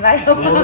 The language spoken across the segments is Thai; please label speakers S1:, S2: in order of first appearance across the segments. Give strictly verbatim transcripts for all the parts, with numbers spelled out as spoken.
S1: ได้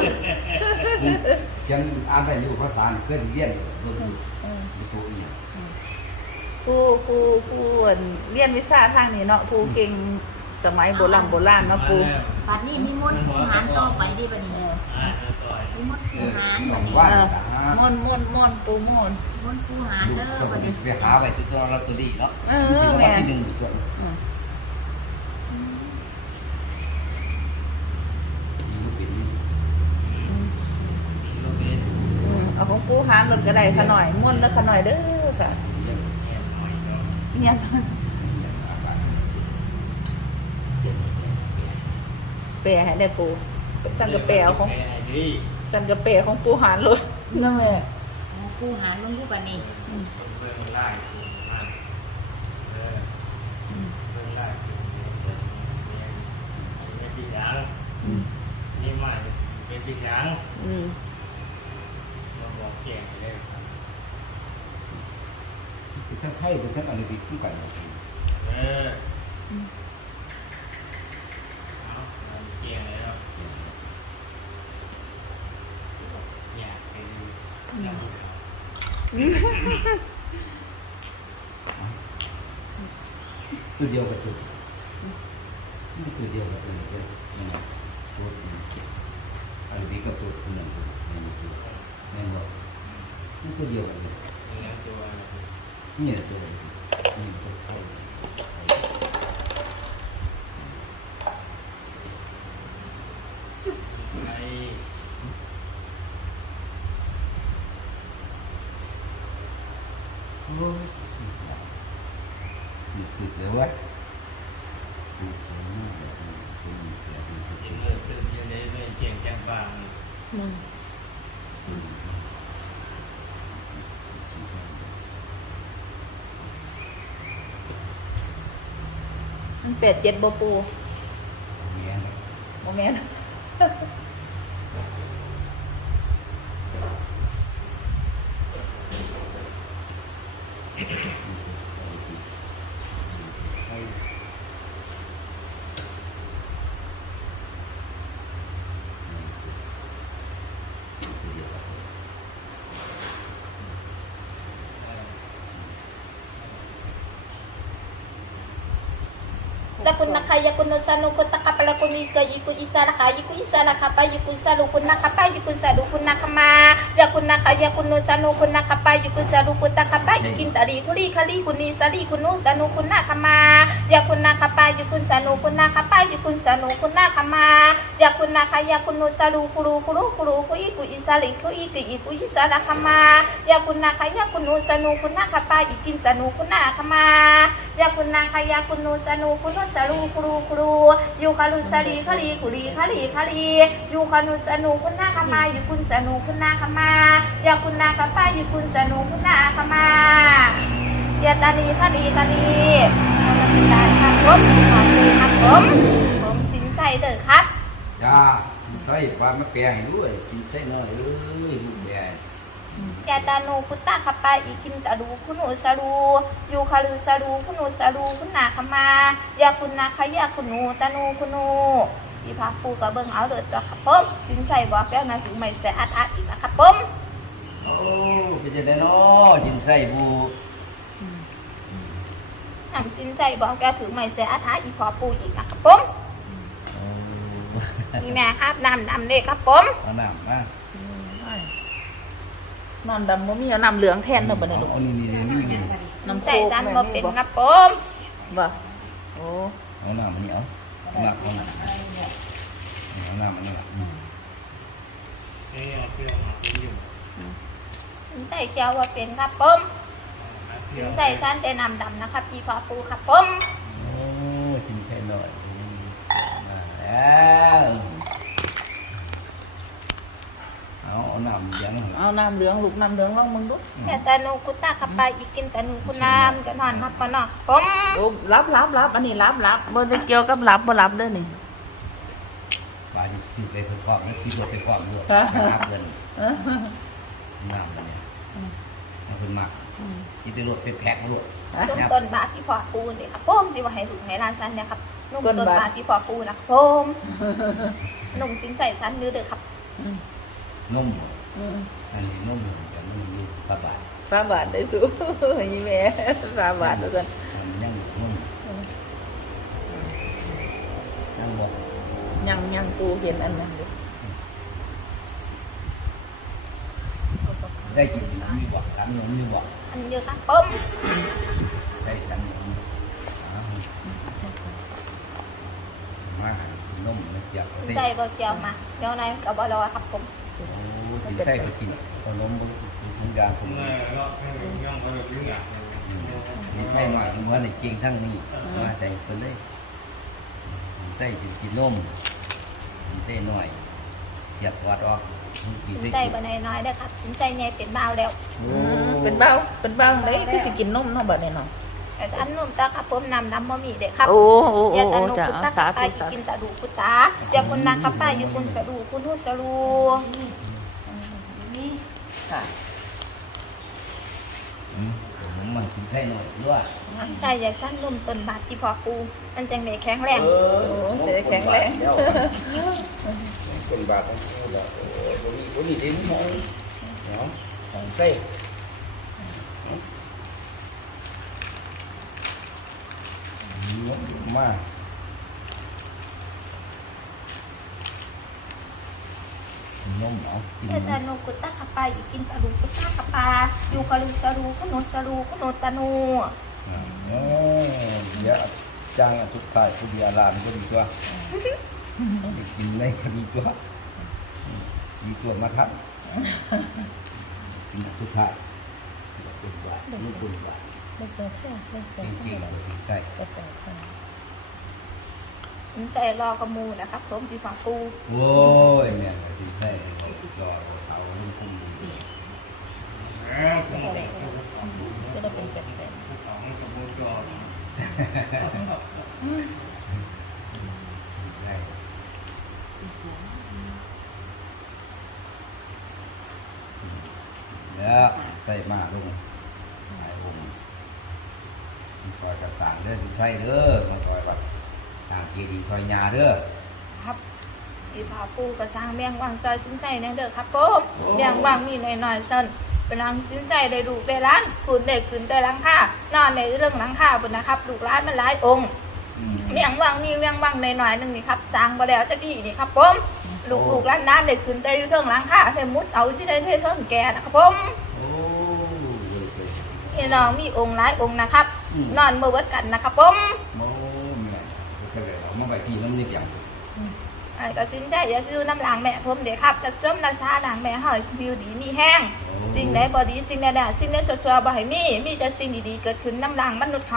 S2: ยังอ่านได้อยู่ภาษาเคยเรียนเบิ่งอยู่ตัวอีก
S1: ผู้ผู้ผู้เรียนวิชาทางนี้เนาะผู้เก่งสมัยโบราณโบราณเนาะผู้
S3: บัดนี้มีมนต์ผู้หารต่อไปดิบัดนี้มีมนต์ผู้หารบัดนี้
S1: ม่อนม่อนม่อนปูม่อน
S3: มนต์ผู้หารเด้อบัดนี้
S2: ไปหาไว้ตัวลอตเตอรี่เนาะ
S1: เออแม่
S2: ที่หนึ่งตัว
S1: เอาของปูหารรถก็ได้ขะหน่อยม่วนแล้วขะหน่อยเด้อค่ะเนี่ยเปรให้ได้ปูสั่งกระเปรของสั่งกระเปรของปูหารรถนั่นแหละ
S3: ผู้หารลงผู้บัดนี้
S4: นี่มาเป็นปีช้าง
S1: อืม
S4: มาบอกแก่เลยครับ
S2: คือทั้งไข่เป็นทั้งอะไรดีคู่กัน
S4: เออเอาเกี่ยงแล้วอยากเป็นยัง
S2: ตัวเดียวกับตัวนี่ตัวเดียวกับตัวนี้ตัวอะไรดีกับตัวหนึ่งตัวนี่ตัวนี่หรอนี่ตัวเดียวกันนี่ตัวนี่ตัวนี่ตัวเข้า
S4: ไอ้
S2: โอ้ยติดเลยวะติดสองหน้าแบบนี้เป็นแบบนี้
S4: ยังเมื่อตื่นยังได้ไม่เจียงจังฟัง
S1: มันเป็ดเจ็ดบ่ปู
S2: แม่
S1: บ่แม่น
S3: Lakun nakaya kun sanu kun takapala kun ika yiku isara kaya ku isara kapa yiku salu kun nakapa yiku salu kun nakama ya kun nakaya kun sanu kun nakapa yiku salu kun takapa yikin tari kuli kali kun isari kun tanu kun nakama ya kun nakapa yiku sanu kun nakapa yiku sanu kun nakama ya kun nakaya kun salu kuru kuru kuru ku iku isari ku iku iku isara kama ya kun nakaya kun sanu kun nakapa yikin sanu kun nakama ya kun nakaya kun sanu kun salu kuru kuru yukalu sali kali kuli kali kali yukanu sanu kunna kama yukun sanu kunna kama ya kunna kapa yukun sanu kunna kama ya tani kali kali นมัสการครับผมขอบคุณครับผมผมสินใจเด้อครับ
S2: จ้าใส่ว่ามาแปลให้ด้วยกินใส่หน่อยเอ้ยลูกแดง
S3: ยาตานูพุตตาคปาอีกินตาดูคุนุสารูยูคารุสารูคุนุสารูคุณนาคมายาคุณนาขยาคุนูตานูคุนูที่พักปูกระเบื้องเอาเดือดจ้ะครับผมสินใส่บอกแล้วนะถึงไม่ใส่อัดอัดอีกนะครับผม
S2: โอ้เป็นจะได้เนาะสินใส่บู
S3: น้ำสินใส่บอกแล้วถึงไม่ใส่อัดอัดอีพอปูอีกนะครับผมนี่แม่ครับน้ำดำเด็กครับผม
S2: น้ำนะ
S1: น้ำดำบ่มีน้ำเหลืองแทนเนาะบ่ได้ลูก
S2: นี่นี่นี่
S3: น้ำใส่ซันบ่เป็นครับผม
S1: บ่โอ้
S2: เอาน้ำมันนี่เอาน้ำเอาน้ำเอาน้ำมันนี่
S4: เอ้ยเอาเปรี้ยวมาอยู่
S3: ใส่เจียวว่าเป็นครับผมใส่ซันแต่น้ำดำนะครับพี่พอปูครับผม
S2: โอ้จริงใช่หน่อยมาแล้วเอาน้ำเหลือง
S1: เอาน้ำเหลืองลูกน้ำเหลืองลองมึงดู
S3: แต่ตานูกุตาขับไปอีกินตานูกุน้ำกันหอนครับปนอกผม
S1: โอ้รับรับรับอันนี้รับรับบ่จะเกี่ยวกับรับบ่รับเด้อนี่
S2: ปลาที่ซื้อไปเพื่อความนั่นคือตัวไปความด้วยน้ำเงินน้ำมันเนี่ยให้เพิ่นมาก
S1: อืม
S2: จิไปโหลดเป็นแพ็คมาโหลด
S1: อ่ะ
S3: นุ่มต้นบาทที่พอปูนี่ครับผมที่ว่าให้ลูกให้ร้านสันเนี่ยครับนุ่มต้นบาทที่พอปูนะครับผมนุ่มชิ้นใส่สันเนื้อเด้อครับ
S1: อืม
S2: นุ่ม
S1: อืม
S2: อันนี้นุ่มแต่มันมีปลาบาด
S1: ฝาบาทได้สู้ ยี่แม่ฝาบาทแล้วกัน
S2: มันยังนุ่มนั่งบอก
S1: ยังยังปูเห็นอันนั้นอยู่
S2: ได้กินมีบอกร้านนมมีบอก
S3: อันเยอะครับผม
S2: ได้ร้านนมมากนุ่มมันเจียว
S3: ชิ้น
S2: ได้
S3: ใส่บะเจียวมาเดี๋ยวไหนกับบะรอครับผม
S2: โอ้กินได้ไปกินขนมทุกอย่างผ
S4: ผม
S2: ม
S4: เลยก็ให้ย่างเขาเลยยิ่งอยาก
S2: กินไข่หน่อยมันในจริงทั้งนี้มาแต่ตัวเลยได้กินกินนมกินไส้หน่อยเสียบวัดออกกิน
S3: ชิ้น
S2: ไส้
S3: ใส่บะน้อยๆเด้อครับชิ้นใส่ใหญ่เป็นเบาแล้ว
S1: อืมเป็นเบ้าเป็นเบ้าได้คือสิกินนมเนาะบัดนี้เนาะ
S3: แต่อันนุ่มตาครับผมนำน้ำบะหมี่เด้อครับ
S1: โอ้โอ้
S3: เดี๋
S1: โอ้
S3: ยวตา
S1: โอ้
S3: นุ
S1: จ้ะ
S3: คุณ
S1: เอา
S3: ตา
S1: สา
S3: ไป
S1: ธุสาธุ
S3: กินตาดูกุตาเดี๋ยวคุณนาครับป้าอยู่คุณสะดูคุณหูสะดู
S1: ค่ะ
S2: อืมผมมันกินไส้หน่อยด้วย
S3: ใส่ใหญ่สั้นนุ่มต้นบาทที่พอปูมันจังได้แข็งแรง
S1: โอ้เสียแข็งแรง
S2: คนบาทของกูละโอ้บริบริเด่นมองเนาะของไส้เยอะมากนมเอากิน
S3: เดี๋ยวตานุกุตาครับป้าอยู่กินตาดูกุตาครับป้าอยู่คารุสะดูคุโนสะดูคุโนตานู
S2: โอ้เดี๋ยวจ้างทุกท่ายผู้ดีอารามก็ดีตัวกินได้ก็ดีตัวดีตัวมาทับกินทุกท่ายเป็นบาทลูกเป็นบาท
S1: เด็กๆเด็กๆเด็ก
S2: จริงๆเราสิใส่
S1: ๆเด็กๆ
S3: ผมใจรอกระมูนะครับผมที่พอปู
S2: โอ้ยแม่ก็สิใส่รอเสาลูกพุ่มดี
S4: แล้วผมบอก
S1: ก็ได้เป็นแบบ
S4: สองสมบูรณ์จอ
S2: ใส่แล้วใส่มาลูกหายองซอยกระสานเด้อสิใส่เด้อมาซอยแบบทางเกียดีซอยยาเด้อ
S3: ครับที่พอปูกระซังเมียงวางซอยสินใจในเด้อครับผมเมียงวางมีหน่อยๆเส้นเป็นรังสินใจได้ดูได้ร้านคุณได้ขึ้นได้หลังค่านอนในเรื่องหลังค่าบนนะครับลูกร้านมันหลายองค์ เลี้ยงวังนี่เลี้ยงวังในหน่อยๆหนึ่งนี่ครับจางไปแล้วจะดีนี่ครับผมลูกลูกร้านน้านเด็กขึ้นได้เทิงหล้างค่าเทมุดเอาที่ได้เทิงแก่นะครับผม
S2: โอ้ย
S3: พี่น้องมีองค์หลายองค์นะครับ นอนเมื่อวัดกันนะครับผม
S2: โอ้ไม่ได้ก็เลยเอามาใบพี่น้ำนี่เปียง
S3: ไอ้ก็สินใจอยากดูน้ำหลังแม่ผมเด็กครับจะจ้มน้ำชาหลังแม่หอยวิวดีมีแห้งจริงได้บอดีจริงได้ด่าจริงได้ชัวร์ๆบ่ให้มีมีแต่สิ่งดีๆเกิดขึ้นน้ำหลังมนุษย์เขา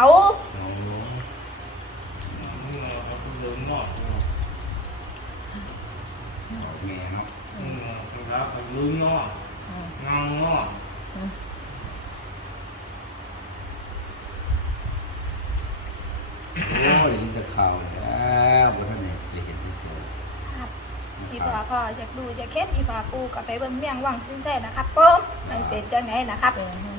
S4: นี่เราเขาเดินงอก
S2: แม่เนาะ
S4: อืมครับลืมงอกงางงอก
S2: โอ้ยยินแต่ข่าวแล้วบนท่านเนี่ยอย่าเห็นที่เจอ
S3: ครับอีพ่อพ่ออยากดูอยากเค็ดอีพ่อปูกับไปเบิ่งเมียงวังสินใจนะครับผมมันเป็นจังไหนนะครับ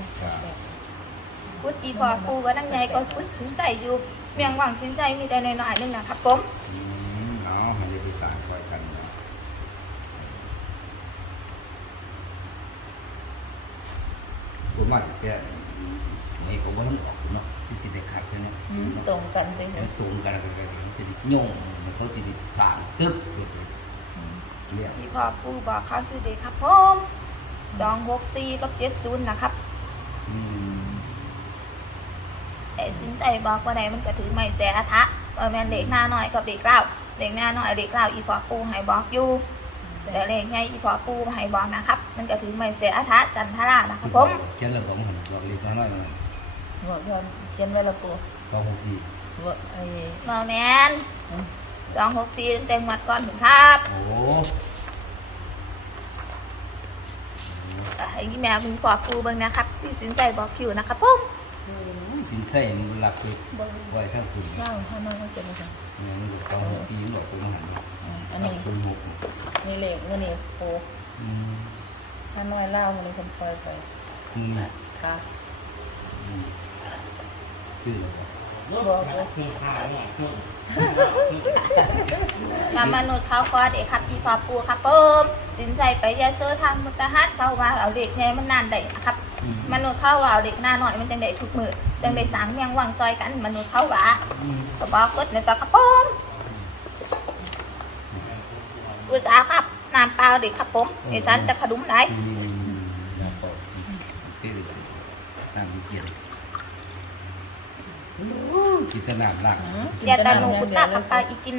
S3: พุทธอีพอปูก็นั่งใหญ่ก็พุทธสินใจอยู่เมียงวังสินใจมีแต่ในหน่อยๆนึงนะครับผม
S2: อืมเนาะมันจะไปสร้างซอยกันนะผมมาแต่นี่ผมว่าต้องออกเนาะที่จะได้ขาดแค่นี้
S1: ตรงกันเลย
S2: แล้วตรงกันกันกันจะได้โยงมันเขาจะได้ทางตึ๊บเลยเรียก
S3: อีพอปูบอกเขาคือเด็กครับผมสองหกสี่กับเจ็ดศูนย์นะครับ
S2: อืม
S3: แต่สินใจบอกว่าไหนมันก็ถือไม่แสอะทะว่าแม่นเด็กหน้าหน่อยกับเด็กเล่าเด็กหน้าหน่อยเด็กเล่าอีพอปูให้บอกอยู่แต่เด็กไงอีพอปูให้บอกนะครับ มันก็ถือไม่แสอะทะจันทรานะครับผม
S2: เขียนแล้วก็มันบอกเล็กน้อยมัน
S1: หัวย้อนเขียนไว้ละปู
S2: ก็หกที
S1: หัวไอ้
S3: มาแมนสองหกสี่เต็มหมัดก่อนถึงครับ
S2: โอ้
S3: ให้แม่มึงพอปูเบิ่งนะครับที่สินใจบอกคิวนะครับผม
S2: สินใส่มันหลักเลยไว้ทั้งคุณ
S1: ย่างข้างนอกก็จะไม่ท
S2: เนี่ยมันสองสี่หน่วยคุณหัน
S1: ำอันนี้
S2: คุณหก
S1: นี่เหล็กนี่นี่ปู
S2: อืม
S1: ข้าน้อยเล่ามันนี่คนปล่อยไป
S2: อืม
S1: ค่ะ
S2: อืมชื่ออะไรครับ
S4: รถคือข้าวหน่อยช่วง
S3: งามนุษย์เขาขอเด็กครับอีพอปูครับเพิ่มสินใจไปยาเซอร์ทางมุตฮัดเขาว่าเอาเด็กไงมันนานได้นะครับ
S2: อืม
S3: มนุษย์เขาว่าเอาเด็กหน้าหน่อยมันจังได้ทุกมือจังได้สางเมียงวางจอยกันมนุษย์เขาว่า
S2: อืม
S3: ก็บอกกดในตัวครับผมอุตสาห์ครับน้ำเปล่าเด็กครับผมไอ้สันจะขดุมไหน
S2: อืมน้ำเปล่าเปรี้ยวเลยน้ำดีเจียนกินแต่น้ำหลัก
S3: อย่าตาหนูกุตาขับไปอีกิน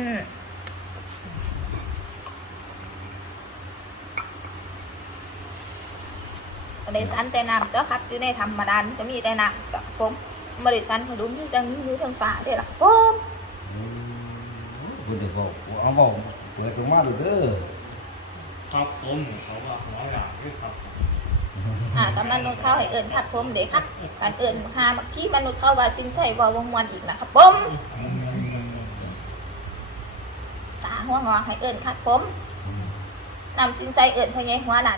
S3: เดซันแต่น้ำก็ครับอยู่ในธรรมดาจะมีแต่น้ำกับผมมาเดซันขดุมจังอยู่ทางฝ่าได้หรอผม
S2: คุณเดี๋ยวบอกเอาบอกเปิดตรงมาดูเด้อ
S4: ครับต้มเขาว่าหัวหลาด้วยครับ
S3: อ่ากับมนุษย์เข้าให้เอิญครับผมเด็กครับการเอิญหาพี่มนุษย์เข้าว่าสินใส่บอวงมวนอีกนะครับผมตาหัวงอให้เอิญครับผมนำสินใส่เอิญพญายหัวหลาน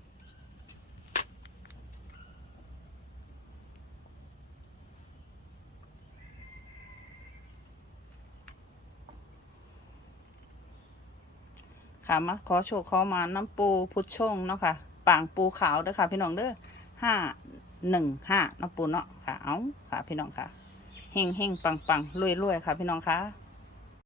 S1: ค่ะมาขอโชว์ขอมาน้ำปูพุทธชงเนาะค่ะปางปูขาวเด้อค่ะ พี่น้องเด้อห้าหนึ่งห้าน้ำปูเนาะค่ะเอาค่ะพี่น้องค่ะเฮงเฮงปังปังรวยรวยค่ะพี่น้องค่ะ